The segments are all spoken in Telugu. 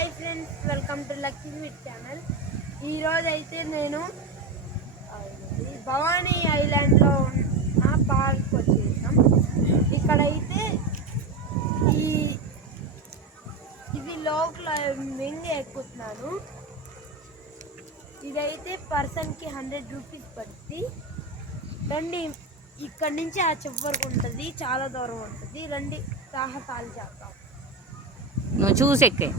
Hi friends, welcome to lucky sweet channel. ఈరోజు అయితే నేను భవానీ ఐలాండ్లో ఉన్న పార్క్ వచ్చేసాం. ఇక్కడైతే ఇది లోకల్ ఎక్కుతున్నాను. ఇదైతే పర్సన్కి 100 రూపీస్ పడుతుంది. రండి, ఇక్కడి నుంచి ఆ చివరికి ఉంటుంది, చాలా దూరం ఉంటుంది. రండి, సాహసాలు చేద్దాం. నువ్వు చూసెక్కే.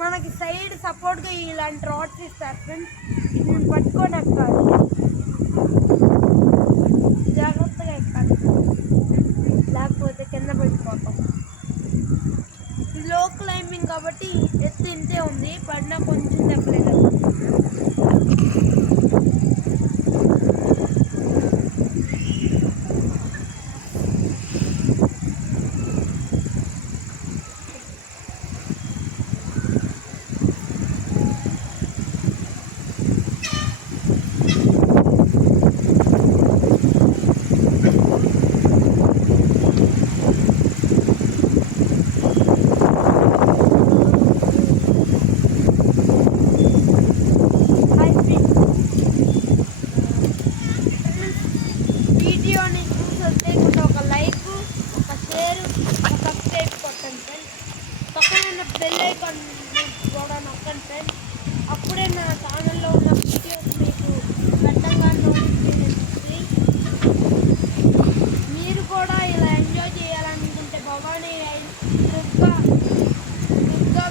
మనకి సైడ్ సపోర్ట్గా ఇలాంటి రాడ్స్ ఇస్తారు ఫ్రెండ్స్. ఇది పట్టుకొని ఎక్కాలి, జాగ్రత్తగా ఎక్కాలి, లేకపోతే కింద పడిపోతాం. ఇది లో క్లైంబింగ్ కాబట్టి ఎత్తు ఇంతే ఉంది, పడినా కొంచెం దెబ్బలేదు. వీడియోని చూసి వస్తేకుండా ఒక లైక్, ఒక షేర్, ఒక సబ్స్క్రైబ్ కొట్టండి ఫ్రెండ్స్. పక్కన బెల్ ఐకాన్ కూడా నొక్కండి ఫ్రెండ్స్. అప్పుడే నా ఛానల్లో ఉన్న వీడియోస్ మీకు వెంటనే నోటిఫికేషన్ వస్తుంది. మీరు కూడా ఇలా ఎంజాయ్ చేయాలనుకుంటే భవానీ దుర్గా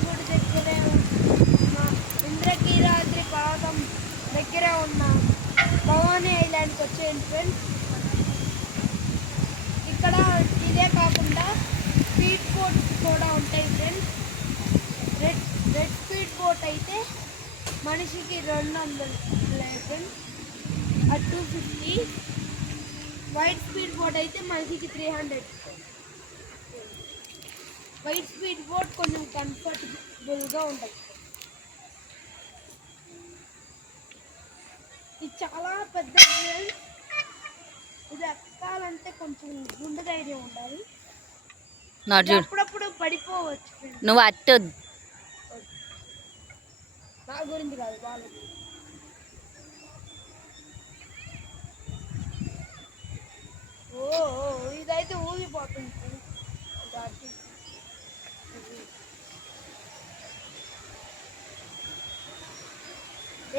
గుడి దగ్గరే ఉన్న ఇంద్రకీలాద్రి పర్వతం దగ్గరే ఉన్న భవానీ ఐలాండ్కి వచ్చేయండి ఫ్రెండ్స్. ఇక్కడ ఇదే కాకుండా స్పీడ్ బోట్స్ కూడా ఉంటాయి ఫ్రెండ్స్. రెడ్ స్పీడ్ బోట్ అయితే మనిషికి 200 ఫ్రెండ్స్, అది 250. వైట్ స్పీడ్ బోట్ అయితే మనిషికి 300. వైట్ స్పీడ్ బోట్ కొంచెం కంఫర్టబుల్గా ఉంటుంది. ఇది చాలా పెద్ద ఫ్రెండ్స్. ఇది ఎక్కాలంటే కొంచెం గుండె ధైర్యం ఉండాలి. అప్పుడప్పుడు పడిపోవచ్చు. నువ్వు అట్టు నా గురించి కాదు, వాళ్ళ ఇదైతే ఊగిపోతుంది.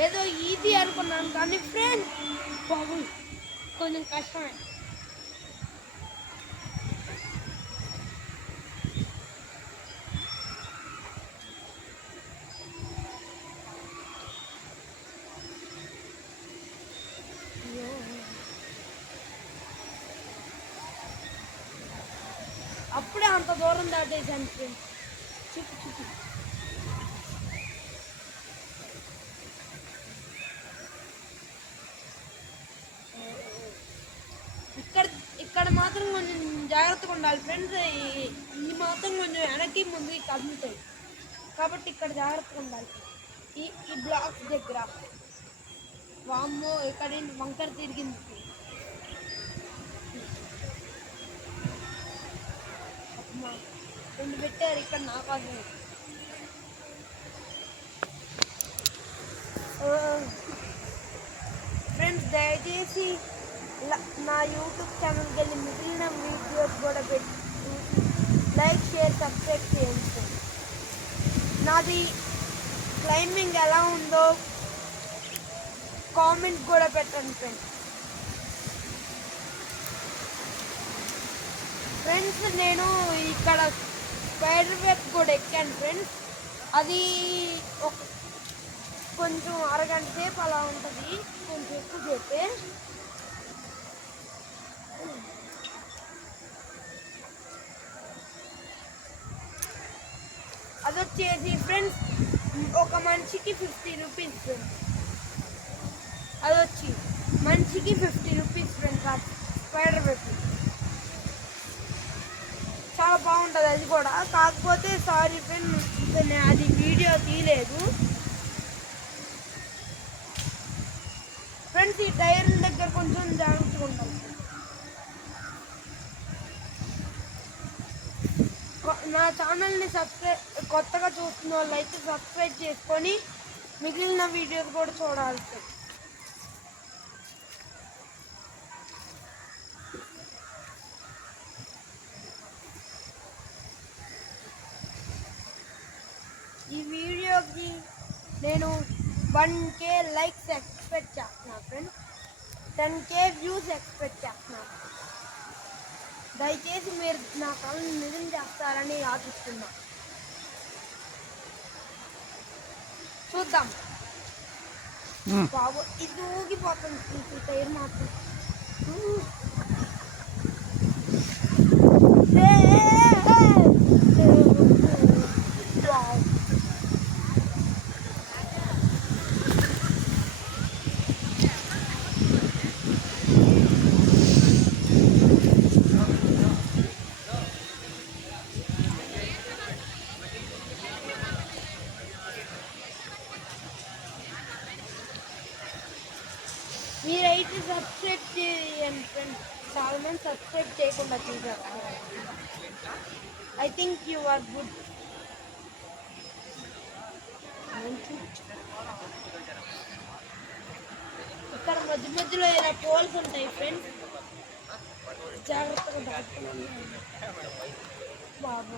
ఏదో ఈజీ అనుకున్నాను కానీ ఫ్రెండ్స్ బాబు కొంచెం కష్టమే. అప్పుడే అంత దూరం దాటేసాను ఫ్రెండ్స్. చూపు ఇక్కడ మాత్రం కొంచెం జాగ్రత్తగా ఉండాలి ఫ్రెండ్స్. ఈ మాత్రం కొంచెం వెనక్కి ముందుకి కదులుతాయి కాబట్టి ఇక్కడ జాగ్రత్తగా ఉండాలి. ఈ బ్లాక్స్ దగ్గర వామ్మో ఇక్కడ వంకర తిరిగింది. రెండు పెట్టారు ఇక్కడ నా కోసం. ఫ్రెండ్స్ దయచేసి నా యూట్యూబ్ ఛానల్కి వెళ్ళి మిగిలిన వీడియోస్ కూడా పెట్టి లైక్, షేర్, సబ్స్క్రైబ్ చేయండి. నాది క్లైంబింగ్ ఎలా ఉందో కామెంట్ కూడా పెట్టండి ఫ్రెండ్స్. ఫ్రెండ్స్ నేను ఇక్కడ స్పైడర్ వెబ్ కూడా ఎక్కాను ఫ్రెండ్స్. అది ఒక కొంచెం అరగంట సేపు అలా ఉంటుంది, కొంచెం ఎక్కువ సేపే. అది వచ్చేసి ఫ్రెండ్స్ ఒక మనిషికి 50 రూపీస్ ఫ్రెండ్స్. అది వచ్చి మనిషికి 50 రూపీస్ ఫ్రెండ్స్. ఆ స్పైడర్ వెబ్ చాలా బాగుంటుంది అది కూడా. కాకపోతే సారీ ఫ్రెండ్స్, అది వీడియో తీయలేదు ఫ్రెండ్స్. ఈ టైర్ల దగ్గర కొంచెం జాగ్రత్తగా ఉండాలి. నా ఛానల్ని కొత్తగా చూస్తున్న వాళ్ళు అయితే సబ్స్క్రైబ్ చేసుకొని మిగిలిన వీడియోస్ కూడా చూడాలి. ఈ వీడియోకి నేను 1K లైక్స్ ఎక్స్పెక్ట్ చేస్తున్నా ఫ్రెండ్స్. 10K వ్యూస్ ఎక్స్పెక్ట్ చేస్తున్నాను. దయచేసి మీరు నా కళను నిజం చేస్తారని ఆశిస్తున్నా. చూద్దాం. బాబు ఇది ఊగిపోతుంది ఈ టైర్ మాత్రం. మీరైతే సబ్స్క్రైబ్ చేయండి ఫ్రెండ్స్. చాలా మంది సబ్స్క్రైబ్ చేయకుండా చూసారు. I think you are good. ఇక్కడ మధ్య మధ్యలో ఇలా పోల్స్ ఉంటాయి ఫ్రెండ్స్, జాగ్రత్తగా దాటుకోండి బాబు.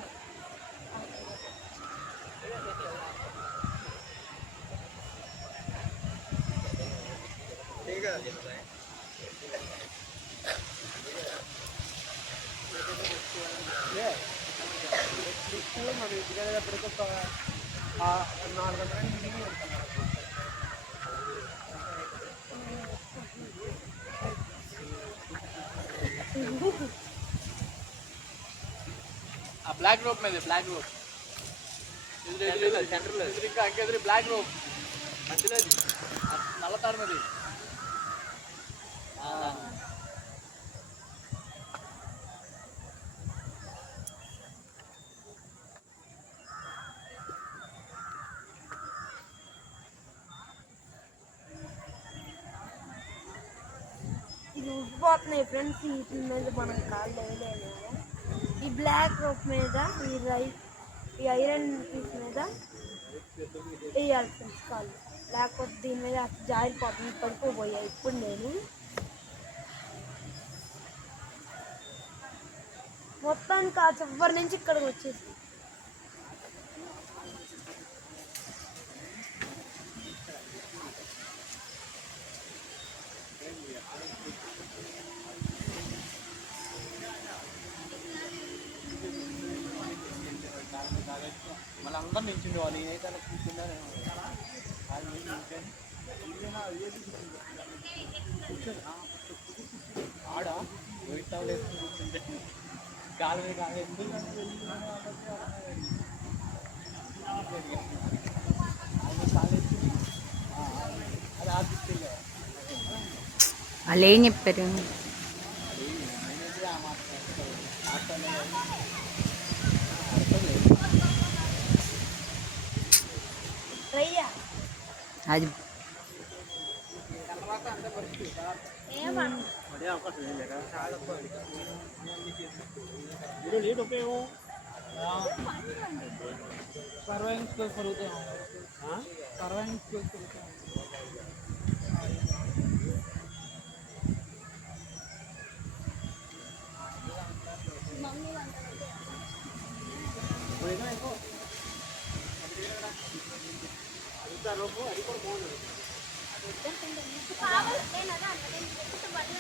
బ్లాక్ రోప్ మీద బ్లాక్ రోప్ సెంటర్లో ఇంకా అంకెదిరి బ్లాక్ రోప్ మధ్యలో నల్ల తాడు మీద. ఇది ఉబ్బిపోతున్నాయి ఫ్రెండ్స్. వీటి మీద మనం కాళ్ళు వేయలేము. ఈ బ్లాక్ రోప్ మీద ఈ ఐరన్ పీస్ మీద వేయాలి ఫ్రెండ్స్ కాళ్ళు, లేకపోతే దీని మీద జారిపోతుంది. పడిపోయాయి ఇప్పుడు నేను మొత్తానికి ఆ చివరి నుంచి ఇక్కడికి వచ్చేసి మళ్ళీ అందరూ నిల్చుండే వాళ్ళు. నేనైతే అలా కూర్చున్నా ఆడ వెయిట్ టవల్ వేసుకుని కూర్చుంటే గాలి మీద గాలి అది ఆర్టిస్ట్ వాళ్ళు ఏం చెప్పారు? అది लेट हो गए हो सर्वाइविंग स्किल्स पर होते हैं. हाँ सर्वाइविंग स्किल्स पर होते हैं. रोको अभी पर कौन है पावल నేను అదే అంటే నేను ఎక్కుత బడిన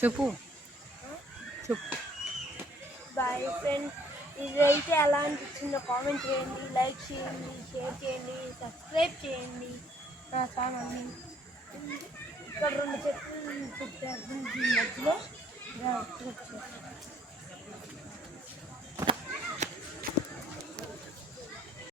చెప్పు చెప్పు. బాయ్ ఫ్రెండ్స్, ఇదైతే ఎలా అనిపించిందో కామెంట్ చేయండి, లైక్ చేయండి, షేర్ చేయండి, సబ్స్క్రైబ్ చేయండి నా ఛానల్ని. ఇక్కడ 2 చెట్లు పెట్టారు, దీని మధ్యలో వచ్చేసి